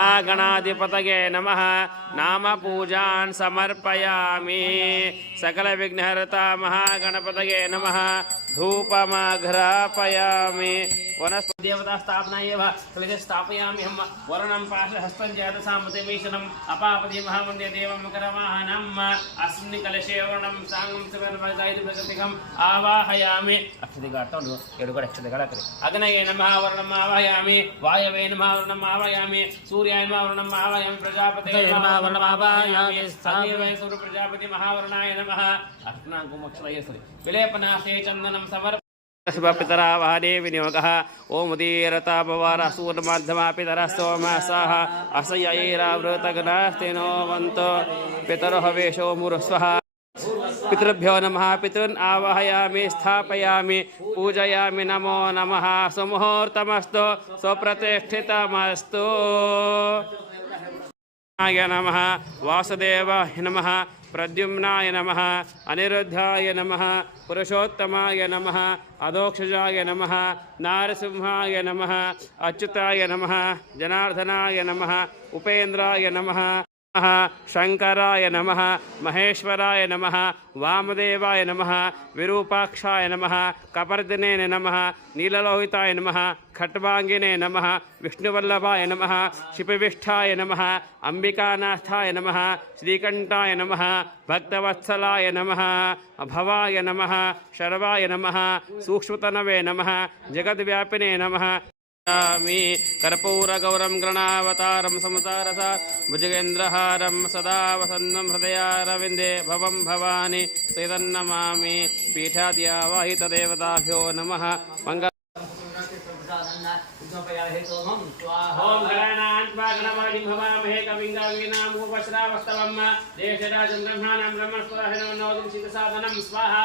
गणाधिपतये नमः नाम पूजान् समर्पयामि सकलविघ्नहर्ता महागणपतये नमः धूपमाघ्रापयामि वनस्पति देवता स्थापना एव कलित स्थापयामि हम वरुणं पाशहस्तं जातसामतिमीशनम् अपापति महावन्द्य देवं करवाहनम् अस्मिन् कलशे वरुणं साङ्गं सुवर्णमदायितप्रगतिकम् आवाहयामि अक्षतिगाटं एडुगड अक्षतिगडकरि अग्नये नमः वरुणम् आवाहयामि वायवे नमः वरुणम् आवाहयामि सूर्याय नमः वरुणम् आवाहयामि प्रजापतये नमः वरुणम् आवाहयामि स्थानीय सूर्य प्रजापति महावरुणाय नमः अर्पणाकुमक्षलयसरि विलेपनाशे चन्दनं समर्प पितरा वहादेव विनियोगः ॐ उदीरता पवार सूर्यमाध्यमा पितरः सोमसाः असयैरावृतगणास्तेनो वन्तो पितरः वेशो मुरस्वः पितृभ्यो नमः पितॄन् आवाहयामि स्थापयामि पूजयामि नमो नमः सुमुहूर्तमस्तु स्वप्रतिष्ठितमस्तु य नमः वासुदेवाय नमः ప్రద్యుమ్నాయ నమ అనిరుద్ధాయ నమ పురుషోత్తమాయ నమ అధోక్షజాయ నమ నారసింహాయ నమ అచ్యుతాయ నమ జనార్దనాయ నమ ఉపేంద్రాయ నమ. शङ्कराय नमः महेश्वराय नमः वामदेवाय नमः विरूपाक्षाय नमः कपर्दिने नमः नीललोहिताय नमः खट्वाङ्गिने नमः विष्णुवल्लभाय नमः शिपिविष्ठाय नमः अम्बिकानाथाय नमः श्रीकण्ठाय नमः भक्तवत्सलाय नमः भवाय नमः शर्वाय नमः सूक्ष्मतनवे नमः जगद्व्यापिने नमः यामि कर्पूरगौरं गृणावतारं संसारस भुजगेन्द्रहारं सदा वसन्नं हृदयारविन्दे भवं भवानि श्रीतन्नमामि पीठाद्यावाहितदेवताभ्यो नमः मङ्गल ॐ गणानान्त्वा गणवाजिं भवामहे कविं गावीनामुपश्रावस्तवम् देशराजं ब्रह्माणां ब्रह्मस्पदाहिनवन्नोदिं सिद्धसाधनं स्वाहा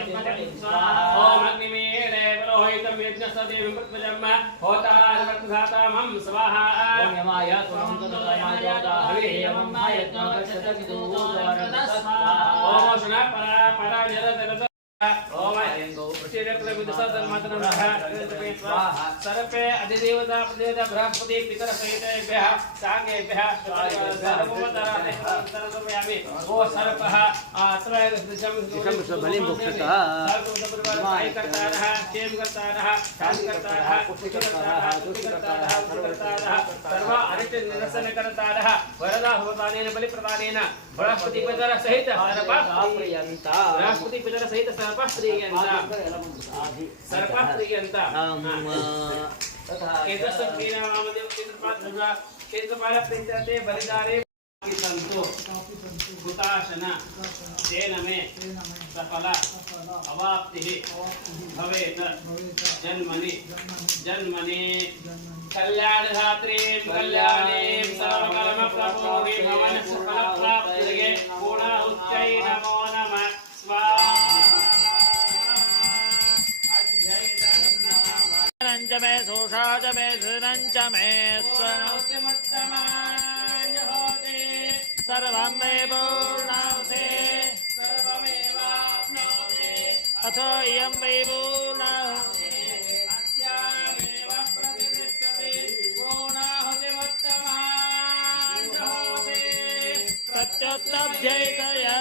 ओम अग्निमे अधिदेवता बृहस्पति पितर सहितेभ्यः साङ्गेभ्यः सर्वोपतराः भले मुख्यतः कर्तारः क्षेम कर्तारः शान्ति कर्तारः पुष्टि कर्तारः दुष्टि कर्तारः सर्वकर्तारः सर्व अनिष्ट निरसन कर्तारः वरदा होतानेन बलि प्रदानेन बृहस्पति पितर सहित सर्प प्रियन्ता बृहस्पति पितर सहित सर्प प्रियन्ता सर्प प्रियन्ता एतस्य क्रीडा नामदेव चेन्द्रपाल चेन्द्रपाल प्रियन्ते बलिदारे सन्तो हुताशन तेन मे सफल अवाप्तिः भवेत् जन्मनि जन्मनि। कल्याणधात्रीं कल्याणीं भवन पूर्णाहुत्यै नमो नमः। स्वाहा। मे सोषा च मे धृनं च मे सर्वं मे पूर्णावसे अथ इयं मे पूर्णा प्रत्युत्तभ्यैतया